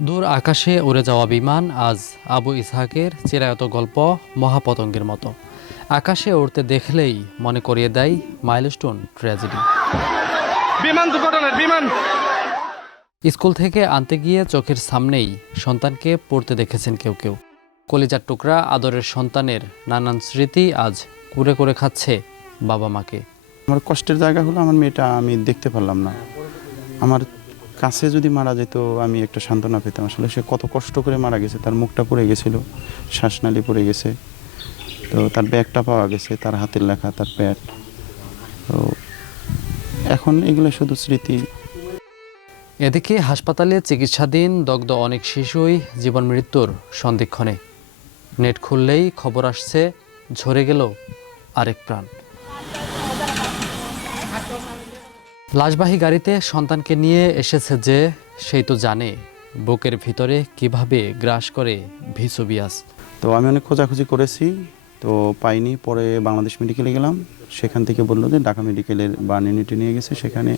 দূর আকাশে উড়ে যাওয়া বিমান আজ আবু ইসহাকের চিরায়ত গল্প মহাপতঙ্গের মতো। আকাশে উড়তে দেখলেই মনে করিয়ে দেয় মাইলস্টোন ট্র্যাজেডি। বিমান দুর্ঘটনার বিমান! স্কুল থেকে আনতে গিয়ে চোখের সামনেই সন্তানকে পড়তে দেখেছেন কেউ কেউ। কলিজার টুকরা আদরের সন্তানের নানান স্মৃতি আজ কুরে করে খাচ্ছে বাবা মাকে। আমার কষ্টের জায়গা হলো আমার মেয়েটা আমি দেখতে পারলাম না। আমার কাছে যদি মারা যেত, আমি একটা সান্ত্বনা পেতাম। আসলে সে কত কষ্ট করে মারা গেছে, তার মুখটা পড়ে গেছিল, শ্বাসনালী পড়ে গেছে। তো তার ব্যাগটা পাওয়া গেছে, তার হাতের লেখা, তার প্যাড। তো এখন এগুলো শুধু স্মৃতি। এদিকে হাসপাতালে চিকিৎসাধীন দগ্ধ অনেক শিশুই জীবন মৃত্যুর সন্ধিক্ষণে। নেট খুললেই খবর আসছে, ঝরে গেল আরেক প্রাণ। লাশবাহী গাড়িতে সন্তানকে নিয়ে এসেছে যে সেই তো জানে বুকের ভিতরে কীভাবে গ্রাস করে ভিসুবিয়াস তো আমি অনেক খোঁজাখুঁজি করেছি, তো পাইনি। পরে বাংলাদেশ মেডিকেলে গেলাম। সেখান থেকে বলল যে ঢাকা মেডিকেলের বার্ন ইউনিটে নিয়ে গেছে। সেখানে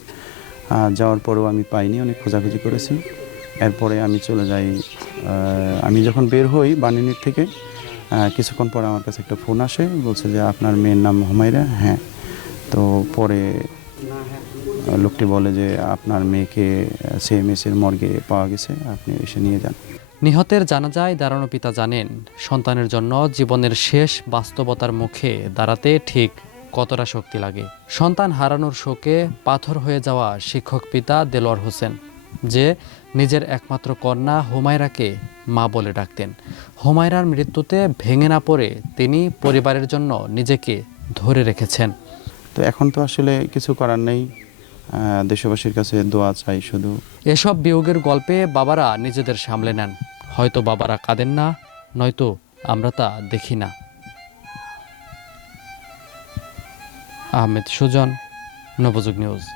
যাওয়ার পরেও আমি পাইনি, অনেক খোঁজাখুঁজি করেছি। এরপরে আমি চলে যাই আমি যখন বের হই বার্ন ইউনিট থেকে কিছুক্ষণ পরে আমার কাছে একটা ফোন আসে, বলছে যে আপনার মেয়ের নাম হুমায়রা হ্যাঁ। তো পরে লোকটি বলে যে আপনার মেয়েকে সিএমএস এর মর্গে পাওয়া গেছে আপনি এসে নিয়ে যান। নিহতের জানাজায় দাঁড়ানো পিতা জানেন। সন্তানের জন্য জীবনের শেষ বাস্তবতার মুখে দাঁড়াতে ঠিক কতটা শক্তি লাগে। সন্তান হারানোর শোকে পাথর হয়ে যাওয়া শিক্ষক পিতা দেলোয়ার হোসেন যে নিজের একমাত্র কন্যা হুমায়রাকে মা বলে ডাকতেন। হুমায়রার মৃত্যুতে ভেঙে না পড়ে তিনি পরিবারের জন্য নিজেকে ধরে রেখেছেন। তো এখন তো আসলে কিছু করার নেই। দেশবাসীর কাছে দোয়া চাই শুধু। এসব বিয়োগের গল্পে বাবারা নিজেদের সামলে নেন। হয়তো বাবারা কাঁদেন না, নয়তো আমরা তা দেখি না। আহমেদ সুজন, নবযুগ নিউজ।